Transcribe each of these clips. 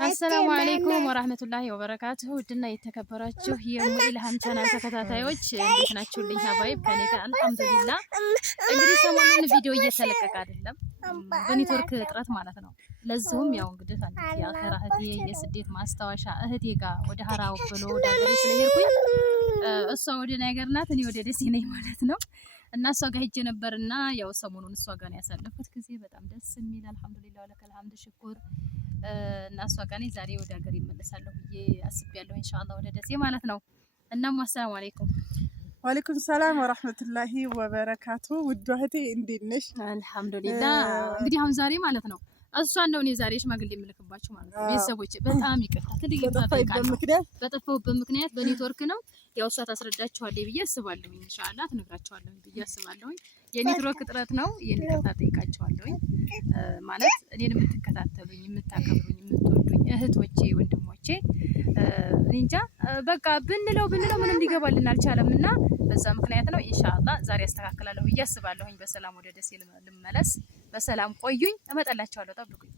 አሰላሙ አለይኩም ወራህመቱላሂ ወበረካቱሁ። ውድና የተከበራችሁ የሙኢልሃም ቻናል ተከታታዮች እንዴት ናችሁልኝ? ሀባይብ ከኔ ጋር አልሐምዱሊላህ። እንግዲህ ሰሞኑን ቪዲዮ እየተለቀቀ አይደለም በኔትወርክ እጥረት ማለት ነው። ለዚሁም ያው እንግዲህ አንዲት የአኺራ እህቴ የስደት ማስታወሻ እህቴ ጋር ወደ ሀራው ብሎ ወደ ሀገሬ ስለሄድኩኝ እሷ ወደ ነገር ናት፣ እኔ ወደ ደሴ ነኝ ማለት ነው። እና እሷ ጋር ሄጄ ነበርና ያው ሰሞኑን እሷ ጋር ነው ያሳለፍኩት ጊዜ በጣም ደስ የሚል አልሐምዱሊላህ ወለከል ሐምድ ሽኩር። እና እሷ ጋር ነኝ ዛሬ ወደ ሀገር ይመለሳለሁ ብዬ አስቤያለሁ ኢንሻአላህ ወደ ደሴ ማለት ነው። እናም አሰላሙ አለይኩም። ወአለይኩም ሰላም ወራህመቱላሂ ወበረካቱ። ውድ እህቴ እንዴት ነሽ? አልሐምዱሊላህ። እንግዲህ አሁን ዛሬ ማለት ነው እሷን ነው እኔ ዛሬ ሽማግሌ የምልክባችሁ ማለት ነው። ቤተሰቦቼ በጣም ይቅርታ ትልቅ በጠፋሁበት ምክንያት በኔትወርክ ነው። ያው እሷ ታስረዳችኋለች ብዬ አስባለሁ ኢንሻአላህ ትነግራችኋለሁ ብዬ አስባለሁ። የኔትወርክ እጥረት ነው። ይቅርታ ጠይቃችኋለሁ ማለት እኔን የምትከታተሉኝ የምታከብሩኝ የምትወዱኝ እህቶቼ ወንድሞቼ እንጃ በቃ ብንለው ምንም ሊገባልን አልቻለምና በዛ ምክንያት ነው ኢንሻአላህ ዛሬ አስተካክላለሁ ብዬ አስባለሁኝ። በሰላም ወደ ደሴ ልመለስ። በሰላም ቆዩኝ፣ እመጣላችኋለሁ፣ ጠብቁኝ።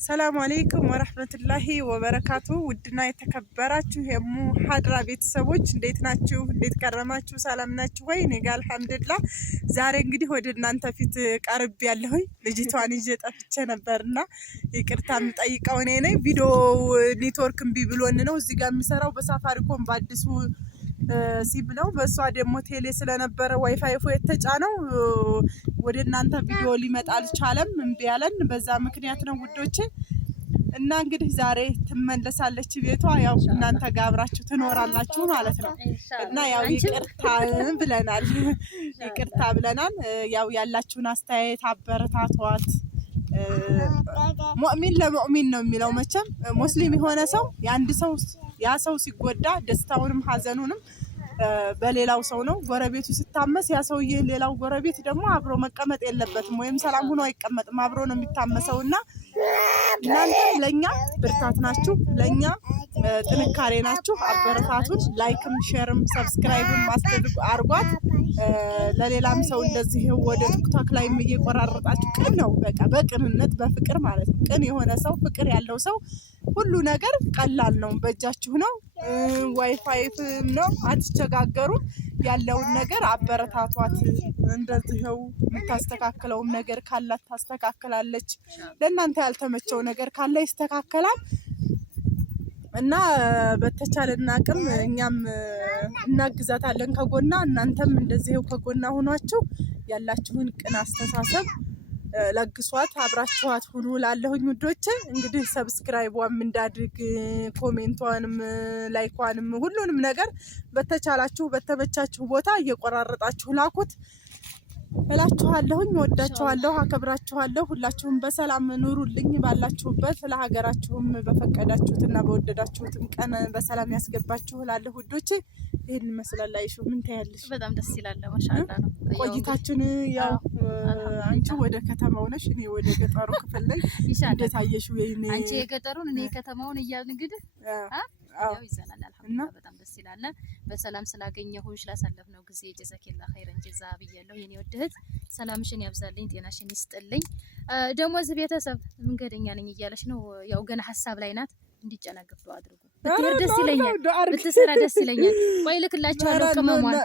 ሰላም አለይኩም ወራህመቱላሂ ወበረካቱ። ውድና የተከበራችሁ የሙ ሀድራ ቤተሰቦች እንዴት ናችሁ? እንዴት ከረማችሁ? ሰላም ናችሁ ወይ? እኔ ጋር አልሐምዱሊላህ። ዛሬ እንግዲህ ወደ እናንተ ፊት ቀርብ ያለሁኝ ልጅቷን ይዤ ጠፍቼ ነበርና ይቅርታ የምጠይቀው እኔ ነኝ። ቪዲዮ ኔትወርክ እምቢ ብሎን ነው እዚህ ጋር የሚሰራው በሳፋሪኮም በአዲሱ ሲም ነው። በሷ ደግሞ ቴሌ ስለነበረ ዋይፋይ የተጫነው ወደ እናንተ ቪዲዮ ሊመጣ አልቻለም፣ እምቢ ያለን በዛ ምክንያት ነው ውዶቼ። እና እንግዲህ ዛሬ ትመለሳለች ቤቷ። ያው እናንተ ጋር አብራችሁ ትኖራላችሁ ማለት ነው። እና ያው ይቅርታ ብለናል። ያው ያላችሁን አስተያየት አበረታቷት። ሙእሚን ለሙእሚን ነው የሚለው መቼም ሙስሊም የሆነ ሰው የአንድ ሰው ያ ሰው ሲጎዳ ደስታውንም ሀዘኑንም በሌላው ሰው ነው። ጎረቤቱ ሲታመስ ያ ሰውዬ ሌላው ጎረቤት ደግሞ አብሮ መቀመጥ የለበትም ወይም ሰላም ሆኖ አይቀመጥም፣ አብሮ ነው የሚታመሰውና እናንተ ለኛ ብርታት ናችሁ፣ ለኛ ጥንካሬ ናችሁ። አበረታቱን። ላይክም ሼርም ሰብስክራይብም አርጓት። ለሌላም ሰው እንደዚህ ወደ ቲክቶክ ላይ እየቆራረጣችሁ ቅን ነው በቃ በቅንነት በፍቅር ማለት ነው። ቅን የሆነ ሰው ፍቅር ያለው ሰው ሁሉ ነገር ቀላል ነው፣ በእጃችሁ ነው። ዋይፋይም ነው፣ አትቸጋገሩ። ያለውን ነገር አበረታቷት። እንደዚህው የምታስተካክለውም ነገር ካላት ታስተካክላለች። ለእናንተ ያልተመቸው ነገር ካለ ይስተካከላል። እና በተቻለና አቅም እኛም እናግዛታለን ከጎና። እናንተም እንደዚህው ከጎና ሆኗችሁ ያላችሁን ቅን አስተሳሰብ ለግሷት፣ አብራችኋት ሁኑ ላለሁኝ ውዶቼ። እንግዲህ ሰብስክራይቧም እንዳድግ ኮሜንቷንም ላይኳንም ሁሉንም ነገር በተቻላችሁ በተመቻችሁ ቦታ እየቆራረጣችሁ ላኩት እላችኋለሁኝ። ወዳችኋለሁ፣ አከብራችኋለሁ። ሁላችሁም በሰላም ኑሩልኝ ባላችሁበት። ለሀገራችሁም በፈቀዳችሁትና በወደዳችሁትም ቀን በሰላም ያስገባችሁ እላለሁ ውዶቼ። ይሄን ይመስላል። አይሹ ምን ታያለሽ? በጣም ደስ ይላል። ማሻአላ ነው ቆይታችን። ያው አንቺ ወደ ከተማው ነሽ፣ እኔ ወደ ገጠሩ ክፍል ነኝ። እንዴት አየሽው? አንቺ የገጠሩን እኔ ከተማውን እያልን እንግዲህ ያው ይዘናል። አልሐምዱሊላህ በጣም ደስ ይላል። በሰላም ስላገኘሁሽ ላሳለፍነው ጊዜ ጀዛከላ ኸይረን ጀዛ ብያለሁ። የኔ ወድ እህት ሰላምሽን ያብዛልኝ፣ ጤናሽን ይስጥልኝ። ደግሞ እዚህ ቤተሰብ መንገደኛ ነኝ እያለች ነው። ያው ገና ሀሳብ ላይ ናት። እንዲጨናገፍ ዱአ አድርጉ። ብትሄድ ደስ ይለኛል፣ ብትሰራ ደስ ይለኛል። ቆይ ልክላችኋለሁ። ቅመሟን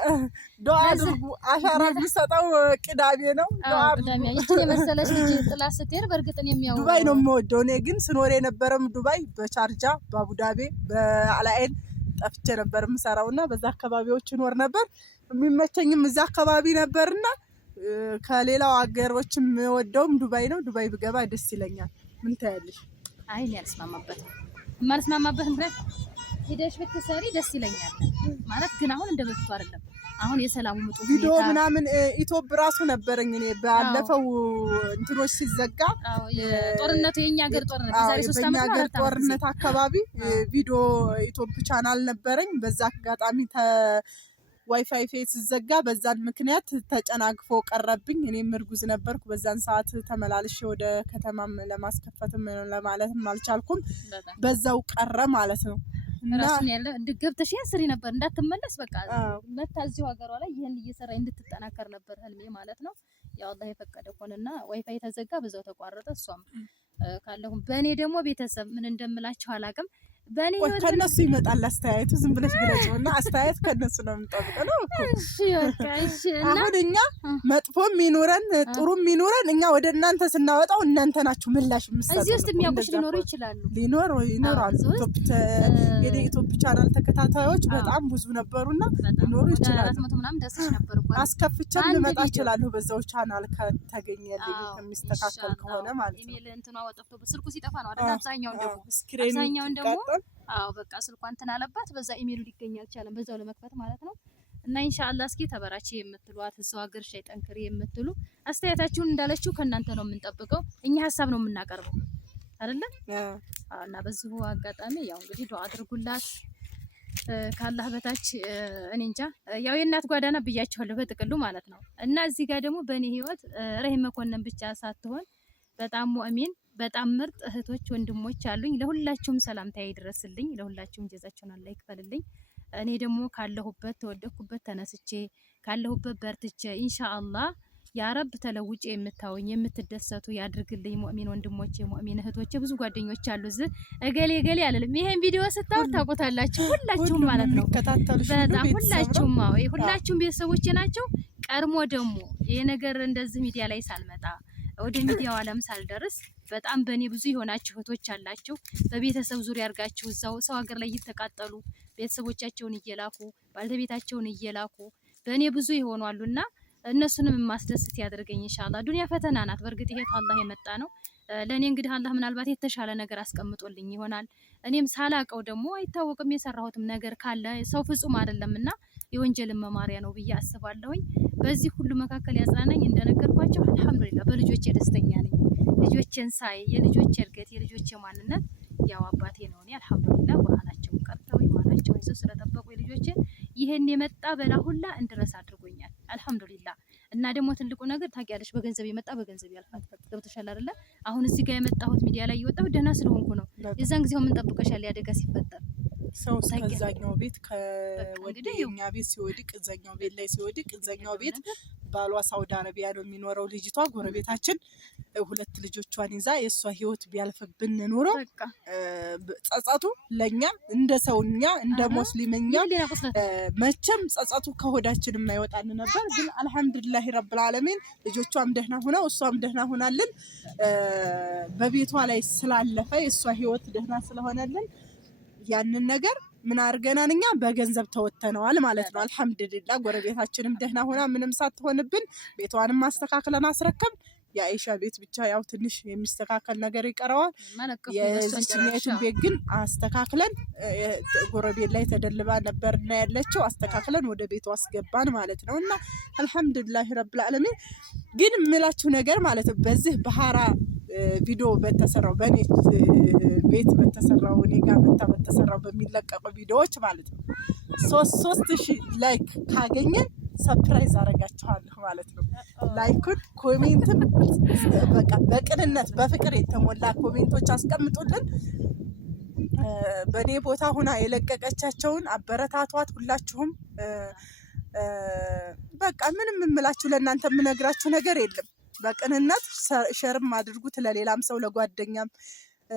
ዱአ አድርጉ። አሻራ የሚሰጠው ቅዳሜ ነው። ቅዳሜ እቺ የመሰለሽ ልጅ ጥላ ስትሄድ በእርግጥን የሚያው ዱባይ ነው የምወደው እኔ። ግን ስኖር የነበረም ዱባይ በቻርጃ በአቡዳቤ በአላኤል ጠፍቼ ነበር የምሰራውና በዛ አካባቢዎች ኖር ነበር። የሚመቸኝም እዛ አካባቢ ነበርና ከሌላው ሀገሮች የምወደውም ዱባይ ነው። ዱባይ ብገባ ደስ ይለኛል። ምን ታያለሽ? አይ እኔ አልስማማበትም። የማልስማማበት ምክንያት ሄደሽ ብትሰሪ ደስ ይለኛል ማለት ግን አሁን እንደበፊቱ አይደለም። አሁን የሰላሙ ምጡ ቪዲዮ ምናምን ኢትዮፕ ራሱ ነበረኝ እኔ ባለፈው እንትኖች ሲዘጋ ጦርነቱ የኛ ሀገር ጦርነት ዛሬ 3 አመት ሀገር ጦርነት አካባቢ ቪዲዮ ኢትዮፕ ቻናል ነበረኝ። በዛ አጋጣሚ ዋይፋይ ፌስ ዘጋ። በዛን ምክንያት ተጨናግፎ ቀረብኝ። እኔም እርጉዝ ነበርኩ በዛን ሰዓት። ተመላልሼ ወደ ከተማም ለማስከፈትም ለማለትም አልቻልኩም። በዛው ቀረ ማለት ነው። ራስን ያለ እንድገብተሽ ያስሪ ነበር እንዳትመለስ በቃ መታዚው ሀገሯ ላይ ይሄን እየሰራ እንድትጠናከር ነበር ህልሜ ማለት ነው። ያው አላህ የፈቀደ ሆነና ዋይፋይ ተዘጋ፣ በዛው ተቋረጠ። እሷም ካለሁ በእኔ ደግሞ ቤተሰብ ምን እንደምላችሁ አላውቅም። በእኔ ከነሱ ይመጣል አስተያየቱ። ዝም ብለሽ ግለጪውና አስተያየት ከነሱ ነው የምንጠብቀው ነው እኮ። አሁን እኛ መጥፎም ይኖረን ጥሩም ይኖረን እኛ ወደ እናንተ ስናወጣው እናንተ ናችሁ ምላሽ የምትሰጡት። እዚህ ውስጥ የሚያውቁሽ ሊኖሩ ይችላሉ። ይኖራሉ። የኢትዮጵያ ቻናል ተከታታዮች በጣም ብዙ ነበሩና ሊኖሩ ይችላሉ። 400 ምናምን ደስሽ ነበር እኮ። አስከፍቼም ልመጣ እችላለሁ በዛው ቻናል ከተገኘልኝ የሚስተካከል ከሆነ ማለት ነው። ኢሜል እንትኗ ወጥቶ ስልኩ ሲጠፋ ነው አይደል? አብዛኛውን ደግሞ አዎ በቃ ስልኳ እንትን አለባት። በዛ ኢሜሉ ሊገኝ አልቻለም። በዛው ለመክፈት ማለት ነው። እና ኢንሻአላህ እስኪ ተበራቺ የምትሏት እዛው ሀገር ሻይ ጠንክሪ የምትሉ አስተያየታችሁን እንዳለችው ከእናንተ ነው የምንጠብቀው። እኛ ሀሳብ ነው የምናቀርበው አይደለ? እና በዚሁ አጋጣሚ ያው እንግዲህ ዱአ አድርጉላት ካላህ በታች እኔ እንጃ። ያው የእናት ጓዳና ብያችኋለሁ በጥቅሉ ማለት ነው። እና እዚህ ጋር ደግሞ በእኔ ህይወት ረሂም መኮንን ብቻ ሳትሆን በጣም ሙእሚን በጣም ምርጥ እህቶች ወንድሞች አሉኝ። ለሁላችሁም ሰላምታ ይድረስልኝ። ለሁላችሁም ጀዛችሁን አላህ ይክፈልልኝ። እኔ ደግሞ ካለሁበት ተወደኩበት ተነስቼ ካለሁበት በርትቼ ኢንሻአላህ ያ ረብ ተለውጬ የምታውኝ የምትደሰቱ ያድርግልኝ። ሙእሚን ወንድሞቼ ሙእሚን እህቶቼ ብዙ ጓደኞች አሉ። እገሌ እገሌ አልልም። ይሄን ቪዲዮ ስታው ታውቁታላችሁ ሁላችሁም ማለት ነው። በጣም ሁላችሁም ሁላችሁም ቤተሰቦቼ ናቸው። ቀድሞ ደግሞ ይሄ ነገር እንደዚህ ሚዲያ ላይ ሳልመጣ ወደ ሚዲያው ዓለም ሳልደርስ በጣም በእኔ ብዙ የሆናችሁ እህቶች አላችሁ። በቤተሰብ ዙሪያ አድርጋችሁ እዛው ሰው ሀገር ላይ እየተቃጠሉ ቤተሰቦቻቸውን እየላኩ ባልተቤታቸውን እየላኩ በእኔ ብዙ የሆኑ አሉና እነሱንም ማስደስት ያደርገኝ ኢንሻአላህ። ዱንያ ፈተና ናት። በእርግጥ ይሄ ከአላህ የመጣ ነው። ለኔ እንግዲህ አላህ ምናልባት የተሻለ ነገር አስቀምጦልኝ ይሆናል። እኔም ሳላቀው ደግሞ አይታወቅም የሰራሁትም ነገር ካለ ሰው ፍጹም አይደለምና የወንጀልን መማሪያ ነው ብዬ አስባለሁኝ። በዚህ ሁሉ መካከል ያጽናናኝ እንደነገርኳቸው አልሐምዱሊላህ በልጆቼ ደስተኛ ነኝ። ልጆቼን ሳይ የልጆቼ እድገት የልጆቼ ማንነት ያው አባቴ ነው። እኔ አልሐምዱሊላህ ቁርአናቸው ቀርተው ኢማናቸው ይዘው ስለጠበቁ ልጆቼ ይሄን የመጣ በላ ሁላ እንድረስ አድርጎኛል አልሐምዱሊላህ። እና ደግሞ ትልቁ ነገር ታውቂያለሽ በገንዘብ የመጣ በገንዘብ ያልፋል። ገብተሻል አይደለ? አሁን እዚህ ጋር የመጣሁት ሚዲያ ላይ የወጣው ደህና ስለሆንኩ ነው። የዛን ጊዜው ምን ጠብቀሻል? ያደጋ ሲፈጠር ሰው ከዛኛው ቤት ከወደኛ ቤት ሲወድቅ እዛኛው ቤት ላይ ሲወድቅ እዛኛው ቤት ባሏ ሳውዲ አረቢያ ነው የሚኖረው። ልጅቷ ጎረቤታችን 2 ልጆቿን ይዛ የሷ ህይወት ቢያልፍብን ኖሮ ጸጸቱ ለኛ እንደ ሰውኛ እንደ ሙስሊምኛ መቼም ጸጸቱ ከሆዳችን የማይወጣን ነበር። ግን አልሐምዱሊላህ ረብል ዓለሚን ልጆቿም ደህና ሆነው እሷም ደህና ሆናልን በቤቷ ላይ ስላለፈ የሷ ህይወት ደህና ስለሆነልን ያንን ነገር ምን አርገናን እኛ በገንዘብ ተወተነዋል ማለት ነው። አልሐምዱሊላህ ጎረቤታችንም ደህና ሆና ምንም ሳትሆንብን ቤቷንም ማስተካከለን አስረከብ። የአይሻ ቤት ብቻ ያው ትንሽ የሚስተካከል ነገር ይቀረዋል። የዚህኛቱን ቤት ግን አስተካክለን ጎረቤት ላይ ተደልባ ነበርና ያለችው አስተካክለን ወደ ቤቷ አስገባን ማለት ነው። እና አልሐምዱሊላህ ረብል ዓለሚን ግን የምላችሁ ነገር ማለት ነው በዚህ ባህራ ቪዲዮ በተሰራው በኔ ቤት በተሰራው እኔ ጋር በተሰራው በሚለቀቁ ቪዲዮዎች ማለት ነው 3000 ላይክ ካገኘን ሰርፕራይዝ አረጋችኋለሁ ማለት ነው። ላይኩን ኮሜንትን በቃ በቅንነት በፍቅር የተሞላ ኮሜንቶች አስቀምጡልን። በኔ ቦታ ሆና የለቀቀቻቸውን አበረታቷት ሁላችሁም። በቃ ምንም የምላችሁ ለእናንተ የምነግራችሁ ነገር የለም። በቅንነት ሸርም አድርጉት ለሌላም ሰው ለጓደኛም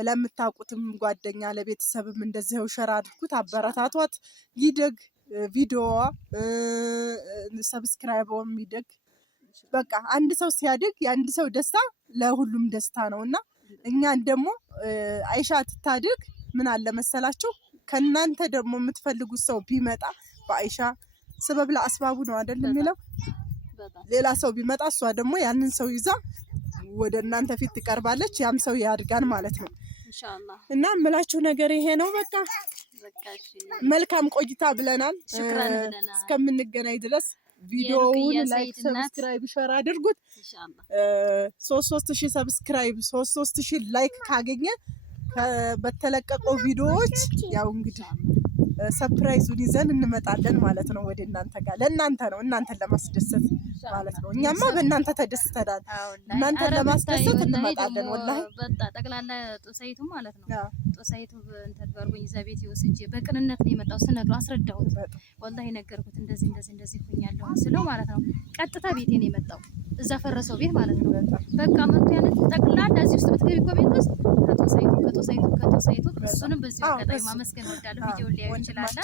ለምታውቁትም ጓደኛ ለቤተሰብም እንደዚህው ሸር አድርጉት። አበረታቷት ይደግ ቪዲዮዋ ሰብስክራይብም ይደግ። በቃ አንድ ሰው ሲያድግ የአንድ ሰው ደስታ ለሁሉም ደስታ ነውና እኛን ደግሞ አይሻ ትታድግ ምን አለ መሰላችሁ ከናንተ ደግሞ የምትፈልጉት ሰው ቢመጣ በአይሻ ሰበብ ለአስባቡ ነው አይደል የሚለው ሌላ ሰው ቢመጣ እሷ ደግሞ ያንን ሰው ይዛ ወደ እናንተ ፊት ትቀርባለች። ያም ሰው ያድጋል ማለት ነው ኢንሻአላህ። እና ምላችሁ ነገር ይሄ ነው። በቃ መልካም ቆይታ ብለናል። እስከምንገናኝ ድረስ ቪዲዮውን ላይክ ሰብስክራይብ ሸር አድርጉት ኢንሻአላህ። 3000 ሰብስክራይብ 3000 ላይክ ካገኘ በተለቀቀው ቪዲዮዎች ያው እንግዲህ ሰርፕራይዙን ይዘን እንመጣለን ማለት ነው ወደ እናንተ ጋር። ለእናንተ ነው እናንተን ለማስደሰት ማለት ነው። እኛማ በእናንተ ተደስተናል። እናንተን ለማስደሰት እንመጣለን። ወላሂ በጣ ጠቅላላ ጦሳይቱ ማለት ነው። ጦሳይቱ እንትን በርጎኝ እዛ ቤት ይወስጄ በቅንነት ነው የመጣው። ስነግረው አስረዳሁት። ወላሂ ነገርኩት እንደዚህ ሆኛለሁ ስለው ማለት ነው ቀጥታ ቤቴ ነው የመጣው። እዛ ፈረሰው ቤት ማለት ነው። በቃ መጥቶ ያንን ጠቅላላ እዚህ ውስጥ ብትገቢ ኮሜንት ውስጥ ከቶ ሳይቱ እሱንም በዚህ አጋጣሚ ማመስገን እወዳለሁ። ቪዲዮ ሊያዩ ይችላል።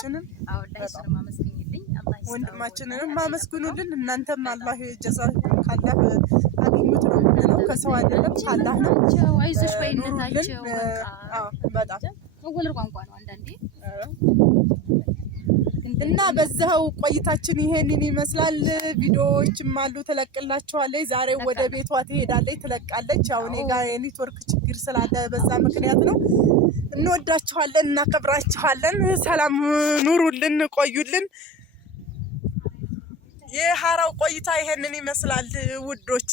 አዎ ላይ እሱንም ማመስገኝልኝ አላህ ይስጣው። ወንድማችንንም ማመስግኑልን። እናንተም አላህ ጀዛው ካላህ አግኙት ነው የምንለው። ከሰው አይደለም ካላህ ነው። አይዞሽ ባይነታቸው በጣም ወለር ቋንቋ ነው አንዳንዴ እና በዛው ቆይታችን ይሄንን ይመስላል። ቪዲዮዎችም አሉ ተለቅላችኋለች። ዛሬ ወደ ቤቷ ትሄዳለች ትለቃለች። ያው እኔ ጋር የኔትወርክ ችግር ስላለ በዛ ምክንያት ነው። እንወዳችኋለን፣ እናከብራችኋለን። ሰላም ኑሩልን፣ ቆዩልን። የሐራው ቆይታ ይሄንን ይመስላል ውዶች።